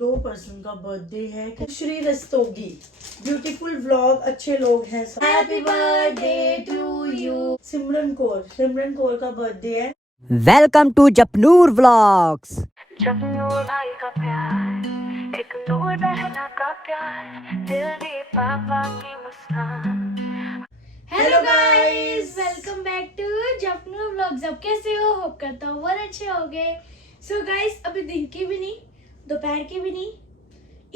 दो पर्सन का बर्थडे है। श्री रस्तोगी ब्यूटीफुल व्लॉग, अच्छे लोग हैं। Happy birthday to you. Simran Kaur का बर्थडे है। Welcome to Japnoor vlogs. Japnoor भाई का प्यार, एक नूर बहना का प्यार, दिल दे पापा की मुस्कान। Hello guys, welcome back to Japnoor vlogs. अब कैसे हो? होप करता हूँ बहुत अच्छे होगे। सो गाइस, अभी दिन की भी नहीं, दोपहर की भी नहीं,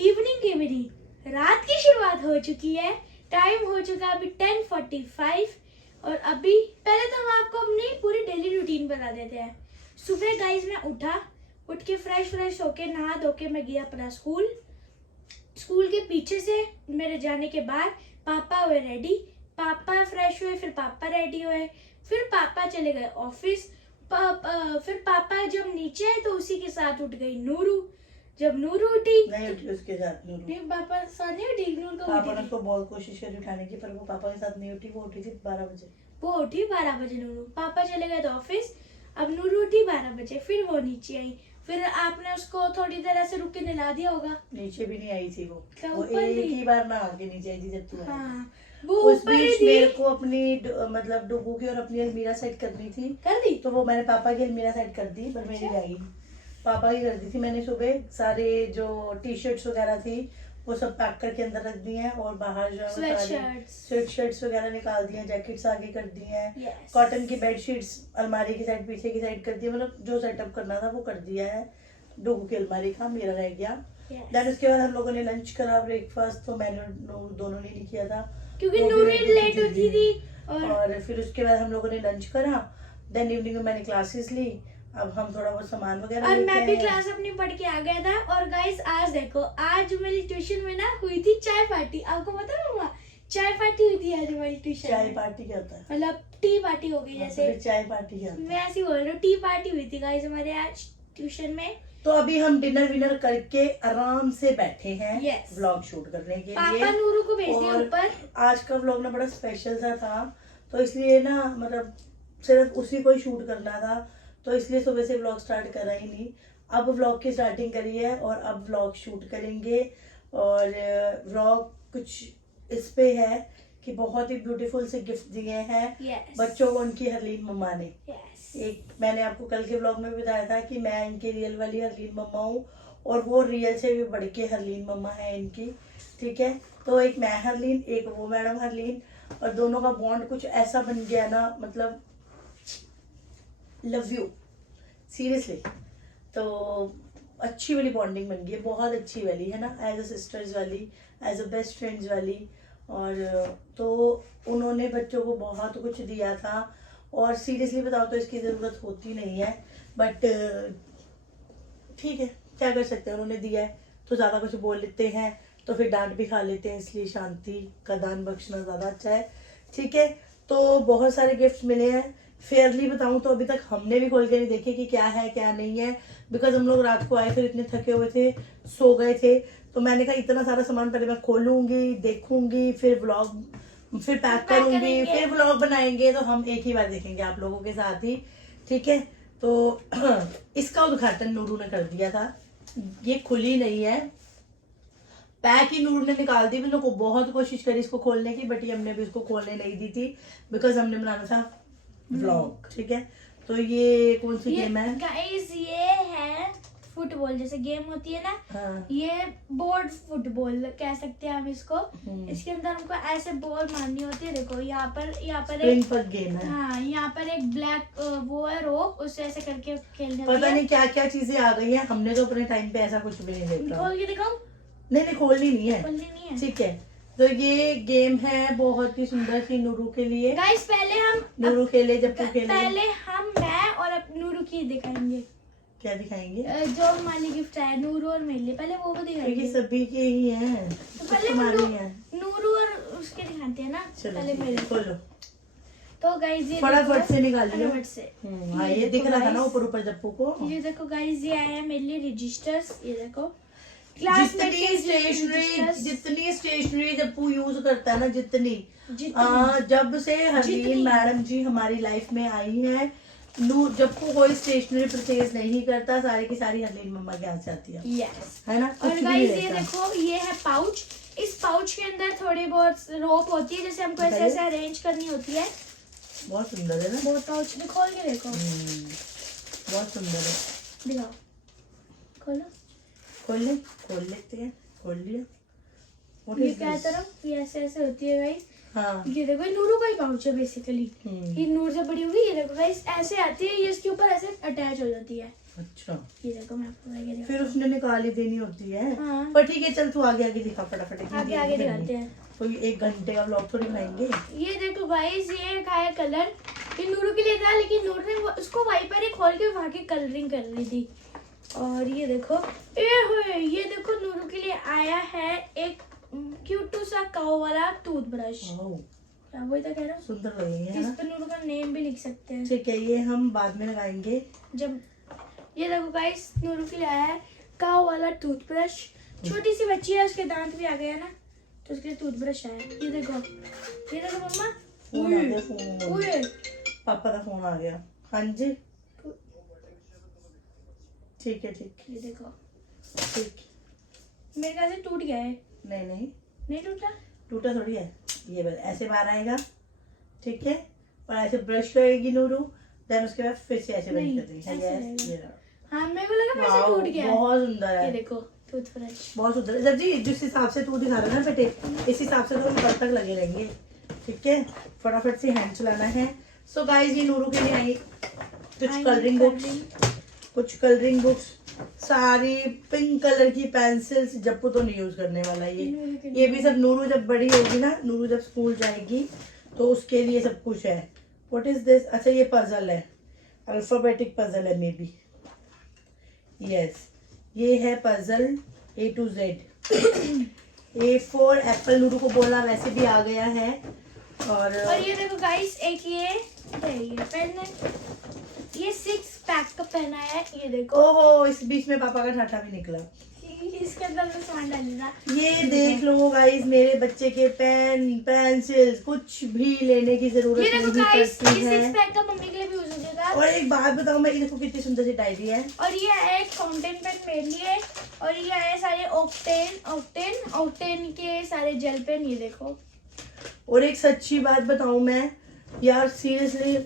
इवनिंग की भी नहीं, रात की शुरुआत हो चुकी है। टाइम हो चुका है अभी 10:45 और अभी पहले तो हम आपको अपनी पूरी डेली रूटीन बता देते हैं। सुबह गाइस मैं उठ के फ्रेश होके नहा धो के मैं गया अपना स्कूल के पीछे से मेरे जाने के बाद पापा हुए रेडी, पापा फ्रेश हुए, फिर पापा रेडी हुए, फिर पापा चले गए ऑफिस। फिर पापा जब नीचे आए तो उसी के साथ उठ गई नूरू। जब नूरू उठी नहीं उठी उसके साथ नूरू। नहीं, पापा साथ नहीं उठी, नूरू को पापा ने उठी। उसको बहुत कोशिश करी उठाने की, पर वो पापा के साथ नहीं उठी। वो उठी थी 12 बजे। वो उठी 12 बजे नूरू। पापा चले गए तो ऑफिस। अब नूरू उठी 12 बजे, फिर वो नीचे आई। फिर आपने उसको थोड़ी देर ऐसे रुक के नहला दिया होगा। नीचे भी नहीं आई थी वो ऊपर एक थी। ही बार ना आके नीचे आई थी जब तू आई। हाँ, वो उस ऊपर ही बीच थी। मेरे को अपनी मतलब डुगू की और अपनी अलमीरा सेट करनी थी, कर दी। तो वो मैंने पापा की अलमीरा सेट कर दी, पर मेरी रह गई। पापा की कर दी थी मैंने। सुबह सारे जो टी शर्ट्स वगैरह थी वो सब पैक करके अंदर रख दी हैं, और बाहर जो स्वेट शर्ट्स वगैरह निकाल दी हैं, जैकेट्स आगे कर दी हैं, Yes. कॉटन की बेडशीट्स अलमारी की साइड पीछे की साइड कर दी है। मतलब जो सेटअप करना था वो कर दिया है। डुगू की अलमारी का मेरा रह गया। Yes. देन उसके बाद हम लोगों ने लंच करा, ब्रेकफास्ट तो मैंने दोनों ने नहीं किया था क्योंकि वो भी नूरू ready लेट थी उठी थी और और फिर उसके बाद हम लोगों ने लंच करा। देन इवनिंग में मैंने क्लासेस ली। अब हम थोड़ा बहुत सामान वगैरह और लेके मैं आए भी हैं। क्लास अपनी पढ़ के आ गया था। और गाइस आज देखो, आज मेरी ट्यूशन में ना हुई थी चाय पार्टी। आपको पता है मम्मा, चाय पार्टी हुई थी आज हमारी ट्यूशन चाय में। पार्टी क्या होता है? मतलब टी पार्टी हो गई हाँ, जैसे। तो फिर चाय पार्टी क्या होता है? मैं ऐसे ही बोल रही हूँ, टी पार्टी हुई थी गाइस हमारे आज ट्यूशन में। तो अभी हम डिनर विनर करके आराम से बैठे हैं Yes. व्लॉग शूट करने के लिए। पापा नूरू को भेज दिया और ऊपर। आज का व्लॉग ना बड़ा स्पेशल सा था, तो इसलिए ना मतलब सिर्फ उसी को ही शूट करना था, तो इसलिए सुबह से व्लॉग स्टार्ट करा ही नहीं। अब व्लॉग की स्टार्टिंग करी है और अब व्लॉग शूट करेंगे। और व्लॉग कुछ इस पे है कि बहुत ही ब्यूटीफुल से गिफ्ट दिए हैं Yes. बच्चों को उनकी हरलीन मम्मा ने। Yes. एक मैंने आपको कल के व्लॉग में भी बताया था कि मैं इनकी रियल वाली हरलीन मम्मा हूँ, और वो रियल से भी बढ़ के हरलीन मम्मा है इनकी। ठीक है, तो एक मैं हरलीन, एक वो मैडम हरलीन, और दोनों का बॉन्ड कुछ ऐसा बन गया ना, मतलब लव यू सीरियसली। तो अच्छी वाली बॉन्डिंग बन गई है, बहुत अच्छी वाली है ना, एज अ सिस्टर्स वाली, एज अ बेस्ट फ्रेंड्स वाली। और तो उन्होंने बच्चों को बहुत कुछ दिया था, और सीरियसली बताओ तो इसकी ज़रूरत होती नहीं है, बट ठीक है, क्या कर सकते हैं। उन्होंने दिया है तो ज़्यादा कुछ बोल लेते हैं तो फिर डांट भी खा लेते हैं, इसलिए शांति का दान बख्शना ज़्यादा अच्छा है। ठीक है, तो बहुत सारे गिफ्ट मिले हैं। फेयरली बताऊं तो अभी तक हमने भी खोल के नहीं देखे कि क्या है क्या नहीं है, बिकॉज हम लोग रात को आए थे, इतने थके हुए थे, सो गए थे। तो मैंने कहा इतना सारा सामान पहले मैं खोलूंगी, देखूंगी, फिर व्लॉग, फिर पैक करूंगी, करेंगे। फिर व्लॉग बनाएंगे, तो हम एक ही बार देखेंगे आप लोगों के साथ ही। ठीक है, तो इसका उद्घाटन नूरू ने कर दिया था। ये खुली नहीं है, पैक ही नूरू ने निकाल दी। मैंने को बहुत कोशिश करी इसको खोलने की, बट ये हमने भी इसको खोलने नहीं दी थी, बिकॉज हमने बनाना था व्लॉग। ठीक है, तो ये कौन सी गेम है? गाइस ये है फुटबॉल, जैसे गेम होती है ना। हाँ। ये बोर्ड फुटबॉल कह सकते हैं हम इसको। इसके अंदर हमको ऐसे बॉल मारनी होती है। देखो यहाँ पर स्प्रिंग एक, पर गेम है। हाँ यहाँ पर एक ब्लैक वो है रोप, उससे ऐसे करके खेलने पता नहीं क्या क्या चीजें आ गई हैं, हमने तो अपने टाइम पे ऐसा कुछ भी नहीं देखा। खोल के दिखाऊं? नहीं खोलनी नहीं है। खोलनी नहीं है। ठीक है, तो ये गेम है बहुत ही सुंदर सी नूरू के लिए। गाइस पहले हम नूरू खेले जब तू खेले। पहले हम मैं और नूरू की दिखाएंगे। क्या दिखाएंगे? जो हमारे गिफ्ट आया नूरू और मेरे लिए, पहले वो क्योंकि दिखाएंगे। सभी के ही हैं, तो कुछ पहले तुम्हारे हम ही हैं। नूरू और उसके दिखाते हैं ना। चलो पहले मेरे। खोलो, तो गाइस ये फटाफट देखो, से निकालिए। फटाफट से। हाँ, ये दिख रहा था ना ऊपर ऊपर जप्पू को। ये देखो गाइस, ये आया है मेरे लिए रजिस्टर्स। ये देखो जितनी स्टेशनरी जप्पू यूज करता है ना, जितनी जितनी जब से हरलीन जितनी। मैडम जी हमारी लाइफ में आई हैं, जब को कोई स्टेशनरी परचेज नहीं करता, सारी की सारी हरलीन मम्मा के यहाँ से आती है, यस। है ना? और कुछ भी गाइस नहीं ये रहता। देखो, ये है पाउच। इस पाउच के अंदर थोड़ी बहुत रोप होती है, जैसे हमको ऐसे बताइए। ऐसे अरेंज करनी होती है। बहुत सुंदर है ना? बहुत पाउच में खोल के देखो, बहुत सुंदर है। दिखाओ, खोलो। खोल लेते हैं। खोल लिया। What ये is क्या this? तरफ ये ऐसे ऐसे होती है गाइस। हाँ। ये देखो, ये नूरू का ही पाउच है बेसिकली। हम्म। ये नूर से बड़ी होगी। ये देखो गाइस, ऐसे आती है, ये इसके ऊपर ऐसे अटैच हो जाती है। अच्छा, ये देखो, मैं आपको आगे दिखाती फिर उसने निकाल ही देनी होती है। हाँ। पर ठीक है, चल तू आगे आगे दिखा फटाफट। हूँ। आगे आगे दिखाते हैं। कोई 1 घंटे का व्लॉग थोड़ी बनाएंगे। ये देखो गाइस, ये का है कलर। ये नूरू के लिए था, लेकिन नूर ने उसको वहीं पर ही खोल के वहाँ की कलरिंग कर रही थी। और ये देखो, ये देखो, नूरू के लिए आया है एक क्यूट सा काऊ वाला टूथब्रश। वाओ, क्या वही तो कह रहा हूँ। सुंदर लगेंगे, है इस ना? पर नूरू का नेम भी लिख सकते हैं। ठीक है, ये हम बाद में लगाएंगे। जब ये देखो गाइस, नूरू के लिए आया है काऊ वाला टूथब्रश। छोटी सी बच्ची है, उसके दांत भी आ गए हैं ना, तो उसके लिए टूथब्रश आया है। ये देखो मम्मा, फोन आ गया, फोन। ओए, पापा का फोन आ गया। हाँ जी, ठीक है, ठीक ये देखो, ठीक। मेरे ख्याल से टूट गया है। नहीं टूटा। टूटा थोड़ी है। ये बस ऐसे बाहर आएगा, ठीक है, और ऐसे ब्रश करेगी नूरू, देन उसके बाद फिर से ऐसे बंद नहीं, कर देगी। ऐसे Yes, रहेगा। ये रहा। हाँ, मेरे को लगा वैसे वाओ, टूट गया है। बहुत सुंदर ये है। देखो टूथब्रश। बहुत सुंदर है। जब जी जिस हिसाब से तू दिखा रहा है ना बेटे, इस हिसाब से तो हम कल तक लगे रहेंगे। ठीक है, फटाफट से हैंड चलाना है। सो गाइस, ये नूरू के लिए आई कुछ कलरिंग बुक्स, सारी पिंक कलर की पेंसिल्स। जप्पू तो नहीं यूज करने वाला ये भी सब नूरू जब बड़ी होगी ना, नूरू जब स्कूल जाएगी तो उसके लिए सब कुछ है। What is this? अच्छा, ये पजल है, अल्फाबेटिक पजल है मे बी। यस, ये है puzzle A to Z। A for Apple, Nuru को बोलना वैसे भी आ गया है। और ये देखो गाइस, एक ये पेन है। ये 6 पैक का पेन आया है। ये देखो, ओहो, इस बीच में पापा का ठाठा भी निकला। इसके अंदर मैं सामान डालूंगा। ये देख लो गाइस, मेरे बच्चे के पेन पेंसिल्स कुछ भी लेने की जरूरत ये देखो नहीं गाइस, पड़ती ये 6 है। पैक का मम्मी के लिए भी यूज हो जाएगा। और एक बात बताओ, मैं ये देखो कितनी सुंदर सी डायरी है। और ये है एक फाउंटेन पेन मेरे लिए। और ये है सारे ऑक्टेन के सारे जेल पेन। ये देखो, और एक सच्ची बात बताऊं मैं, यार सीरियसली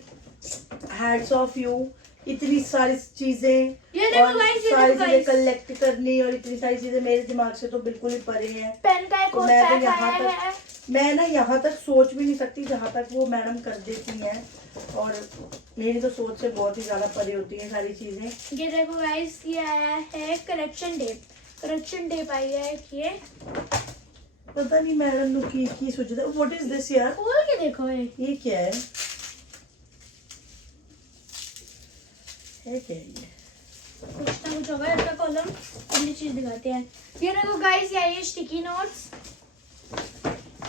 हैट्स ऑफ यू, इतनी सारी चीजें ये देखो और guys, ये सारी देखो चीजें guys। कलेक्ट करनी, और इतनी सारी चीजें मेरे दिमाग से तो बिल्कुल ही परे हैं। पेन का एक तो और मैं तो पैक यहाँ आया है। मैं ना यहाँ तक सोच भी नहीं सकती जहाँ तक वो मैडम कर देती हैं, और मेरी तो सोच से बहुत ही ज्यादा परे होती हैं सारी चीजें। ये देखो गाइस, ये आया है करेक्शन टेप आई है। ये पता नहीं मैडम ने की सोचा था। व्हाट इज दिस यार? खोल के देखो, ये क्या है क्या ये? कुछ ना कुछ होगा इसका कॉलम। अगली चीज दिखाते हैं। ये देखो गाइस, ये स्टिकी नोट्स।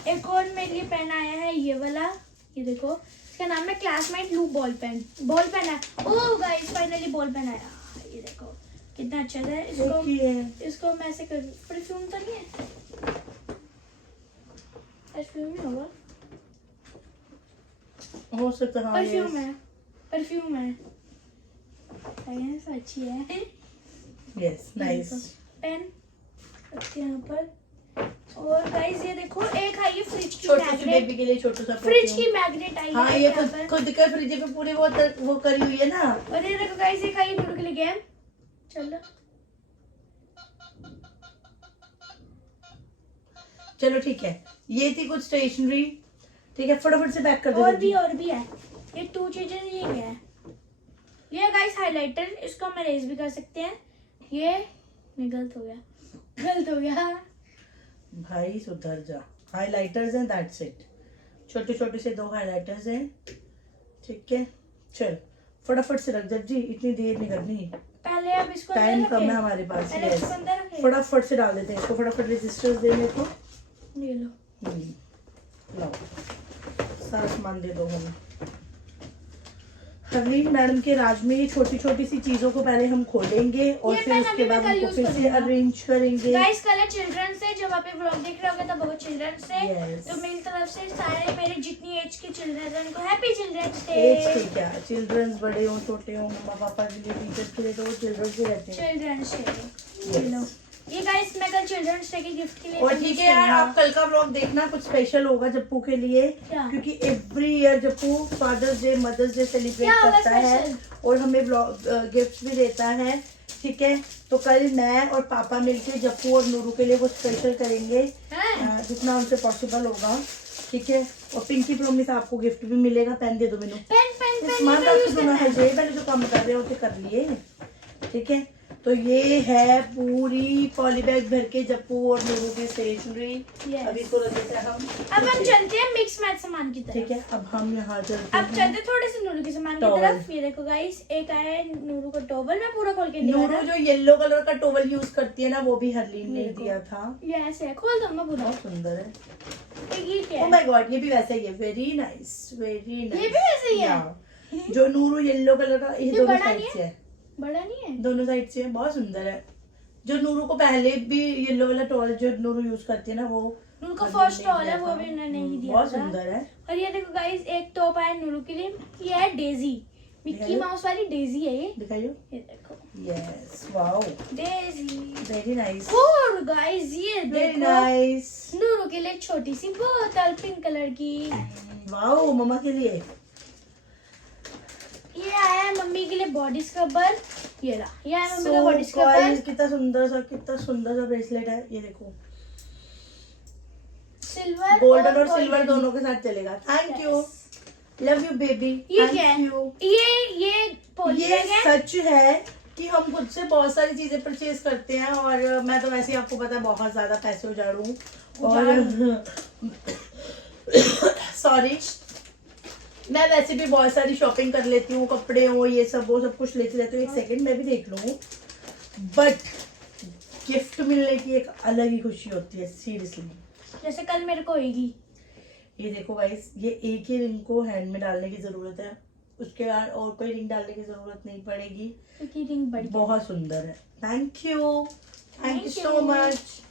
एक और मेरे लिए पेन आया है, ये वाला। ये देखो, इसका नाम है क्लासमेट लूप बॉल पेन है। Oh guys, finally ball pen आया। ये देखो कितना अच्छा है। इसको मैं ऐसे कर, परफ्यूम तो नहीं है? परफ्यूम ही होगा। हो सकता है। परफ्यूम है। अच्छी है। Yes, nice. पेन रखते हैं यहाँ पर। और गाइस, ये देखो, एक है ये फ्रिज की छोटू सी मैग्नेट। बेबी के लिए छोटू सा फ्रिज perfume। की मैग्नेट आई हाँ, है ये यहाँ पर। खुद के फ्रिज पे पूरी वो करी हुई है ना। और ये देखो गाइस, एक आई नूडल के लिए गेम। चलो ठीक है, ये थी कुछ स्टेशनरी। ठीक है, फटाफट से पैक कर दो। और भी है। ये 2 चीजें। ये क्या है? ये गाइस हाइलाइटर, इसको हम इरेज भी कर सकते हैं। ये नहीं, गलत हो गया। भाई सुधर जा। हाइलाइटर्स हैं, दैट्स इट। छोटे छोटे से 2 हाइलाइटर्स हैं। ठीक है, चल फटाफट से रख जब जी, इतनी देर नहीं करनी, पहले अब इसको टाइम अंदर कम है रखें। हमारे पास। पहले यस, इसको अंदर रखें। फटाफट से डाल देते हैं इसको। फटाफट रजिस्टर्स दे मेरे को। ये लो। लाओ, सारा सामान दे दो हमें। हरलीन मैडम के राज में ये छोटी छोटी सी चीजों को पहले हम खोलेंगे और ये फिर पेन उसके अभी मैं बाद कल उनको यूज फिर से करूंगा। अरेंज करेंगे। गाइस कल है चिल्ड्रंस डे, जब आप ये व्लॉग देख रहे होगे तब वो चिल्ड्रंस डे। Yes. तो मेरी तरफ से सारे मेरे जितनी एज के चिल्ड्रन हैं उनको हैप्पी चिल्ड्रंस डे। एज के क्या, चिल्ड्रंस बड़े हो छोटे हो, मम्मा पापा के लिए, टीचर के लिए, तो वो चिल्ड्रंस ही रहते हैं। Childrens day Yes. ये गाइस मैं कल चिल्ड्रंस डे के गिफ्ट के लिए और ठीक है यार, आप कल का व्लॉग देखना, कुछ स्पेशल होगा जप्पू के लिए, क्या? क्योंकि every year Jappu father's day mother's day celebrate क्या होगा करता है special? और हमें गिफ्ट भी देता है। ठीक है, तो कल मैं और पापा मिलके जप्पू और नूरू के लिए कुछ स्पेशल करेंगे, हैं? जितना हमसे पॉसिबल होगा। ठीक है, और पिंकी प्रॉमिस आपको गिफ्ट भी मिलेगा। पेन दे दो मैनू, पेन पेन पेन स्मार्ट ये यूज यूज करना करना है, है। पहले जो काम कर रहे होते कर लिए। ठीक है, तो ये है पूरी पॉलीबैग भर के जप्पू और नूरू की स्टेशनरी। Yes. अभी इसको रख देते हैं हम। अब हम चलते हैं मिक्स मैच सामान की तरफ। ठीक है, अब हम यहाँ चलते अब हैं। चलते थोड़े से नूरू के सामान की टॉवल। तरफ। ये देखो गाइस, एक आया है नूरू का टॉवल, मैं पूरा खोल के नहीं नूरू जो येलो कलर का टॉवल यूज करती है ना, वो भी हरलीन ने ये देखो। दिया था। ये ऐसे है, खोल दो मैं पूरा। बहुत सुंदर है। एक ये क्या ओ है? माय गॉड, ये भी वैसा ही है। Very nice, very nice. ये भी वैसे ही है? जो नूरू येलो कलर का, ये दोनों बड़ा साइड नहीं से है, बड़ा नहीं है? दोनों साइड से है, बहुत सुंदर है। जो नूरू को पहले भी येलो वाला टॉवल जो नूरू यूज करती है ना, वो नूरू का हरलीन फर्स्ट ने टॉवल दिया है, वो था। भी उन्होंने ही दिया बहुत था। सुंदर है। और ये देखो गाइस, एक टॉप आया नूरू के लिए, ये है डेजी, मिक्की दिखाइए। माउस वाली डेजी है ये। दिखाइयो। ये देखो yes, wow, Daisy. Very nice, और गाइस ये वेरी देखो, नाइस। नूरू के लिए छोटी सी बोतल पिंक कलर की। वाओ, मम्मा के लिए। ये आया है मम्मी के लिए बॉडी स्क्रबर। ये रहा, ये आया मम्मी का So बॉडी guys, स्क्रबर। कितना सुंदर सा ब्रेसलेट है। ये देखो, सिल्वर गोल्डन और सिल्वर दोनों के साथ चलेगा। Thank you, Yes. Love you baby. ये क्या है? यू। ये पॉली ये बैग है। सच है कि हम खुद से बहुत सारी चीजें परचेज करते हैं, और मैं तो वैसे ही आपको पता है बहुत ज्यादा पैसे उजाड़ू हूँ। और सॉरी, मैं वैसे भी बहुत सारी शॉपिंग कर लेती हूँ, कपड़े हो, ये सब वो सब कुछ लेती रहती हूँ। एक सेकंड मैं भी देख लूँ, बट गिफ्ट मिलने की एक अलग ही खुशी होती है, सीरियसली। जैसे कल मेरे को होगी। ये देखो गाइस, ये एक ही रिंग को हैंड में डालने की जरूरत है, उसके बाद और कोई रिंग डालने की जरूरत नहीं पड़ेगी। क्योंकि रिंग बड़ी है। बहुत सुंदर है। Thank you, thank you Thank so you. Much.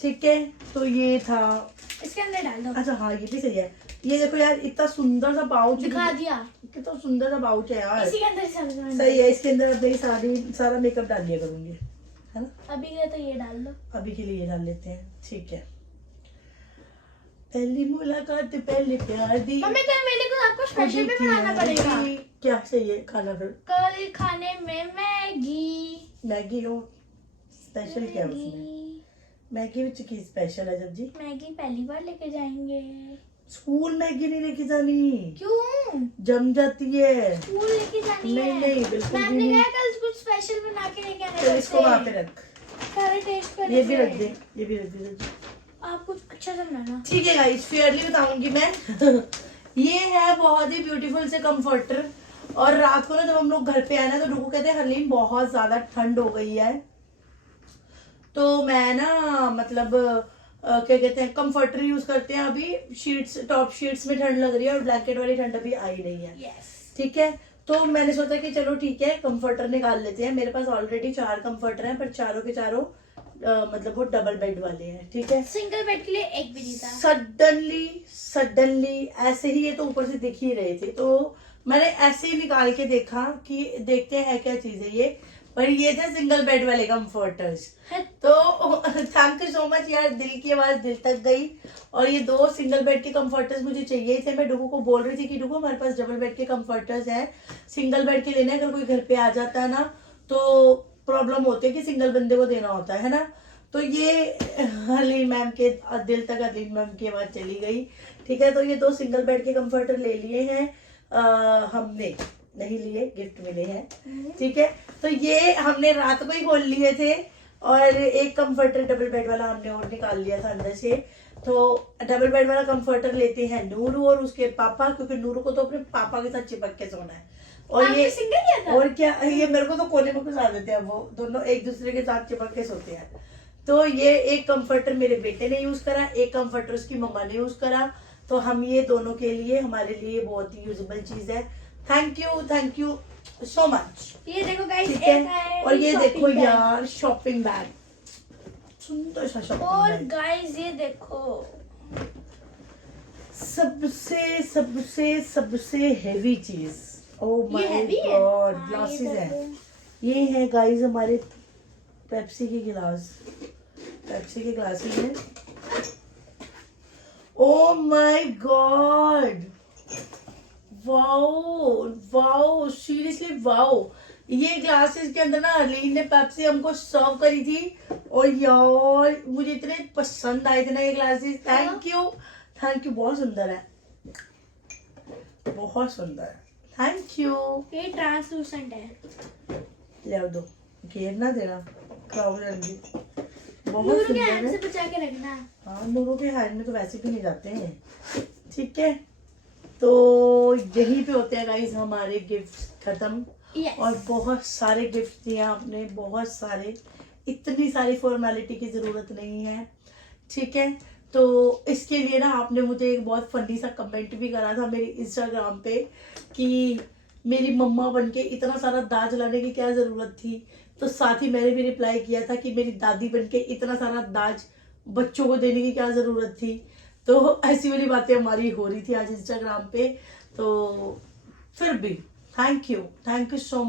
ठीक है, तो ये था। इसके अंदर डाल दो। अच्छा हाँ, ये भी सही है। ये देखो यार, इतना सुंदर सा पाउच दिखा दिया। कितना सुंदर सा पाउच है यार। इसी के अंदर सब सामान सही है, इसके अंदर अपनी सारा मेकअप डाल लिया करूंगी, है ना। डाल। अभी के लिए तो ये डाल दो। अभी के लिए ये डाल लेते हैं। ठीक है, पहली मुलाकात पहले प्यार दी। मम्मी कल मेरे को आपको स्पेशल भी अभी बनाना पड़ेगा। क्या चाहिए खाना फिर? कल खाने में मैगी। मैगी हो, स्पेशल क्या है उसमें? मैगी विच की स्पेशल है जब जी? मैगी पहली बार लेके जाएंगे। स्कूल मैगी नहीं लेके जानी, क्यों? जम जाती है। स्कूल लेके जानी नहीं, है। नहीं, बिल्कुल मैम भी ने नहीं। कहा कल कुछ स्पेशल बना के लेके आने। चल इसको वहाँ पे रख, सारे टेस्ट करेंगे। ये भी रख दे, ये भी रख दे। आप कुछ अच्छा सा बनाना। ठीक है गाइस, फेयरली बताऊंगी मैं। ये है बहुत ही ब्यूटीफुल से कंफर्टर, और रात को ना जब हम लोग घर पे आए ना, तो डुगू कहते हैं हरलीन बहुत ज्यादा ठंड हो गई है, तो मैं ना मतलब क्या कहते हैं, कंफर्टर यूज करते हैं अभी। शीट्स, टॉप शीट्स में ठंड लग रही है और ब्लैंकेट वाली ठंड अभी आई नहीं है। यस। ठीक है, तो मैंने सोचा कि चलो ठीक है, कंफर्टर निकाल लेते हैं। मेरे पास ऑलरेडी 4 कंफर्टर हैं, पर चारों के चारों मतलब वो डबल बेड वाले हैं। ठीक है, सिंगल बेड के लिए एक भी नहीं था। सडनली ऐसे ही ये तो ऊपर से दिख ही रहे थे, तो मैंने ऐसे ही निकाल के देखा कि देखते हैं क्या चीज है ये, पर ये थे सिंगल बेड वाले कंफर्टर्स। तो थैंक यू सो मच यार, दिल की आवाज दिल तक गई। और ये 2 सिंगल बेड के कंफर्टर्स मुझे चाहिए थे। मैं डुगू को बोल रही थी कि डुगू हमारे पास डबल बेड के कंफर्टर्स हैं, सिंगल बेड के लेने, अगर कोई घर पे आ जाता है ना तो प्रॉब्लम होती है कि सिंगल बंदे को देना होता है ना। तो ये हरलीन मैम के दिल तक हरलीन मैम की आवाज चली गई। ठीक है, तो ये 2 सिंगल बेड के कंफर्टर ले लिए हैं, हमने नहीं लिए, गिफ्ट मिले हैं। ठीक है, तो ये हमने रात को ही खोल लिए थे, और एक कंफर्टर डबल बेड वाला हमने और निकाल लिया था अंदर से। तो डबल बेड वाला कंफर्टर लेते हैं नूरू और उसके पापा, क्योंकि नूरू को तो अपने पापा के साथ चिपक के सोना है। और आपने ये सिंगल लिया था? और क्या, ये मेरे को तो कोने में घुसा देते हैं, वो दोनों एक दूसरे के साथ चिपक के सोते हैं। तो ये एक कंफर्टर मेरे बेटे ने यूज करा, एक कंफर्टर उसकी मम्मा ने यूज करा। तो हम ये दोनों के लिए, हमारे लिए बहुत ही यूजेबल चीज है। Thank you so much. ये देखो गाइस, ठीक एक है, और ये shopping देखो bag। यार शॉपिंग बैग, सुंदर सा शॉपिंग और बैग। गाइस ये देखो, सबसे हेवी चीज, ओ ये माय heavy है? गॉड, हाँ, ग्लासेस ये है। देखो। ये है गाइस हमारे पेप्सी के गिलास, पेप्सी के ग्लासेस हैं। Oh my God, wow seriously wow. ये ग्लासेस के अंदर ना अर्लीन ने पेप्सी हमको सर्व करी थी, और यार मुझे इतने पसंद आए थे ना ये ग्लासेस। थैंक यू, बहुत सुंदर है, बहुत सुंदर है, थैंक यू। ये ट्रांसलूसेंट है। ले दो, घेर ना देना, खराब हो जाएंगी। बहुत नूरू के सुंदर हैंड से है। बचा के रखना। हाँ, नूरू के हैंड में तो वैसे भी नहीं जाते हैं। ठीक है, तो यहीं पे होते हैं गाइस हमारे गिफ्ट खत्म। Yes. और बहुत सारे गिफ्ट दिए आपने, बहुत सारे, इतनी सारी फॉर्मेलिटी की जरूरत नहीं है। ठीक है, तो इसके लिए ना आपने मुझे एक बहुत फनी सा कमेंट भी करा था मेरी इंस्टाग्राम पे कि मेरी मम्मा बनके इतना सारा दाज लाने की क्या जरूरत थी। तो साथ ही मैंने भी रिप्लाई किया था कि मेरी दादी बनके इतना सारा दाज बच्चों को देने की क्या जरूरत थी। तो ऐसी वाली बातें हमारी हो रही थी आज इंस्टाग्राम पे। तो फिर भी thank you so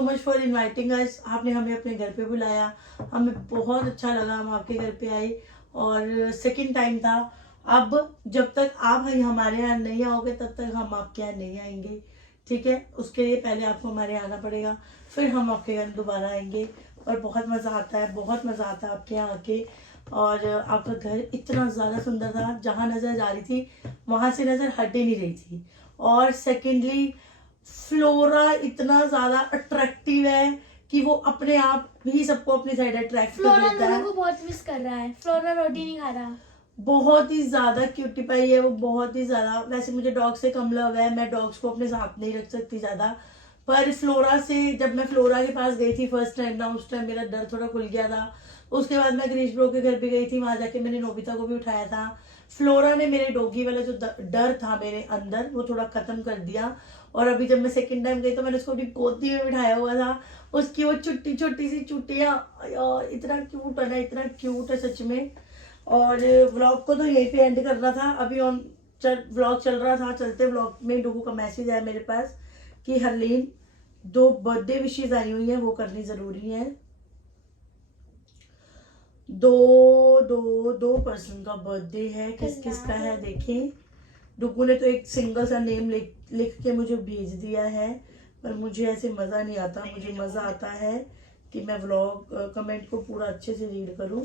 much for inviting us. आपने हमें अपने घर पे बुलाया, हमें बहुत अच्छा लगा, हम आपके घर पे आए और सेकंड टाइम था। अब जब तक आप हमारे यहाँ नहीं आओगे तब तक हम आपके यहाँ नहीं आएंगे। ठीक है, उसके लिए पहले आपको हमारे यहाँ आना पड़ेगा, फिर हम आपके यहाँ दोबारा आएंगे। और बहुत मज़ा आता है आपके यहाँ आके। और आपका घर इतना ज़्यादा सुंदर था, जहाँ नज़र जा रही थी वहाँ से नज़र हट ही नहीं रही थी। और सेकेंडली फ्लोरा इतना ज़्यादा अट्रैक्टिव है कि वो अपने आप ही सबको अपनी साइड अट्रैक्ट कर फ्लोरा लेता है। नूरू को बहुत मिस कर रहा है। फ्लोरा रोटी नहीं खा रहा। बहुत ही ज्यादा क्यूटी पाई है वो, बहुत ही ज्यादा। वैसे मुझे डॉग से कम लव है, मैं डॉग्स को अपने साथ नहीं रख सकती ज्यादा, पर फ्लोरा से जब मैं फ्लोरा के पास गई थी फर्स्ट टाइम ना, उस टाइम मेरा डर थोड़ा खुल गया था। उसके बाद मैं ग्रीश ब्रो के घर पे गई थी, वहां जाके मैंने नोबिता को भी उठाया था। फ्लोरा ने मेरे डॉगी वाला जो डर था मेरे अंदर वो थोड़ा खत्म कर दिया। और अभी जब मैं सेकंड टाइम गई तो मैंने उसको अपनी गोदी में बिठाया हुआ था। उसकी वो छोटी सी चुटियां यार इतना क्यूट है ना, इतना क्यूट है सच में। और व्लॉग को तो यहीं पे एंड करना था। अभी ऑन व्लॉग चल रहा था, चलते व्लॉग में डुगू का मैसेज आया मेरे पास कि हरलीन 2 बर्थडे विशेज आई हुई है, वो करनी जरूरी है। दो पर्सन का बर्थडे है, किस किस का है देखें। डुगू ने तो एक सिंगल सा नेम लिख के मुझे भेज दिया है, पर मुझे ऐसे मज़ा नहीं आता। मुझे मज़ा आता है कि मैं व्लॉग कमेंट को पूरा अच्छे से रीड करूं।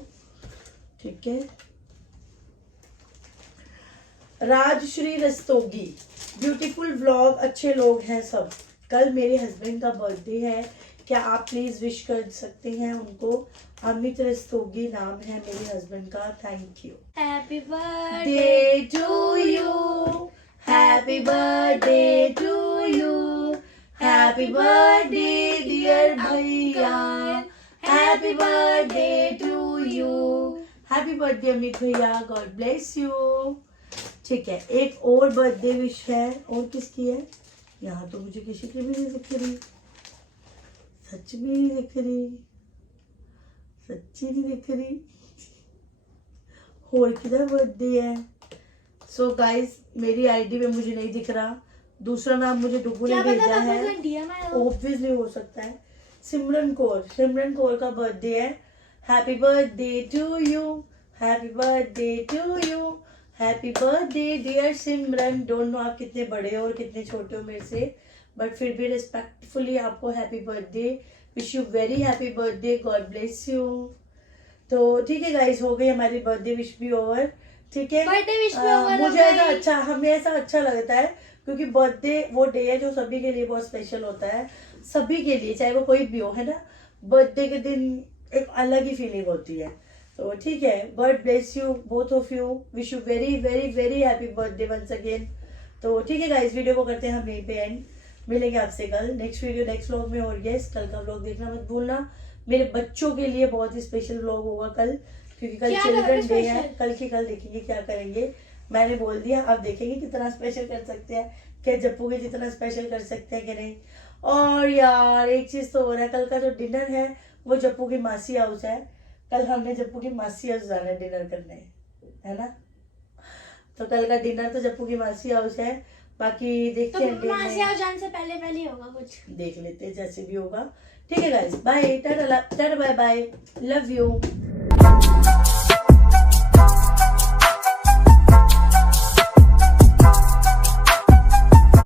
ठीक है, राजश्री रस्तोगी, ब्यूटीफुल व्लॉग, अच्छे लोग हैं सब। कल मेरे हस्बैंड का बर्थडे है, क्या आप प्लीज विश कर सकते हैं उनको। अमित रस्तोगी नाम है मेरे हस्बैंड का, thank you. Happy birthday day to you, happy birthday to you, happy birthday dear भैया, happy birthday to you, happy birthday Amit भैया, गॉड ब्लेस यू। ठीक है, एक और बर्थडे विश है, और किसकी है यहाँ तो मुझे किसी की भी नहीं दिख रही, सच में नहीं दिख रही, सच्ची नहीं दिख रही। और किधर बर्थडे है। सो गाइस मेरी आईडी में मुझे नहीं दिख रहा, दूसरा नाम मुझे डुगू ने भेजा है, ऑब्वियसली हो सकता है सिमरन कौर का बर्थडे है। Happy birthday to you, happy birthday to you, happy birthday dear Simran. Don't know आप कितने बड़े हो और कितने छोटे हो मेरे से, बट फिर भी रिस्पेक्टफुली आपको happy birthday, wish you very happy birthday, God bless you. तो ठीक है गाइस, हो गई हमारी बर्थडे विश भी ओवर। ठीक है, बर्थडे विश भी ओवर। मुझे ऐसा अच्छा, हमें ऐसा अच्छा लगता है क्योंकि बर्थडे वो डे है जो सभी के लिए बहुत स्पेशल होता है, सभी के लिए, चाहे वो कोई भी हो, है ना। बर्थडे के दिन एक अलग ही फीलिंग होती है। तो ठीक है, God bless you both of you, wish you very very very happy birthday once again. तो ठीक है गाइस, वीडियो को करते हैं हम यहीं पे एंड, मिलेंगे आपसे कल नेक्स्ट वीडियो नेक्स्ट व्लॉग में। और यस, कल का व्लॉग देखना मत भूलना, मेरे बच्चों के लिए बहुत ही स्पेशल व्लॉग होगा कल, क्योंकि कल चिल्ड्रन डे है। कल देखेंगे क्या करेंगे, मैंने बोल दिया, अब देखेंगे कितना स्पेशल कर सकते हैं। क्या जप्पू के जितना स्पेशल कर सकते हैं कि नहीं। और यार एक चीज तो हो रहा है, कल का जो डिनर है वो जप्पू की मासी हाउस है। कल हमने जप्पू की मासी हाउस जाना है डिनर करने, है ना। तो कल का डिनर तो जप्पू की मासी हाउस है। बाकी देखते तो हैं माँ से जाने से पहले पहले ही होगा कुछ, देख लेते हैं जैसे भी होगा। ठीक है guys, bye, tata bye bye, love you.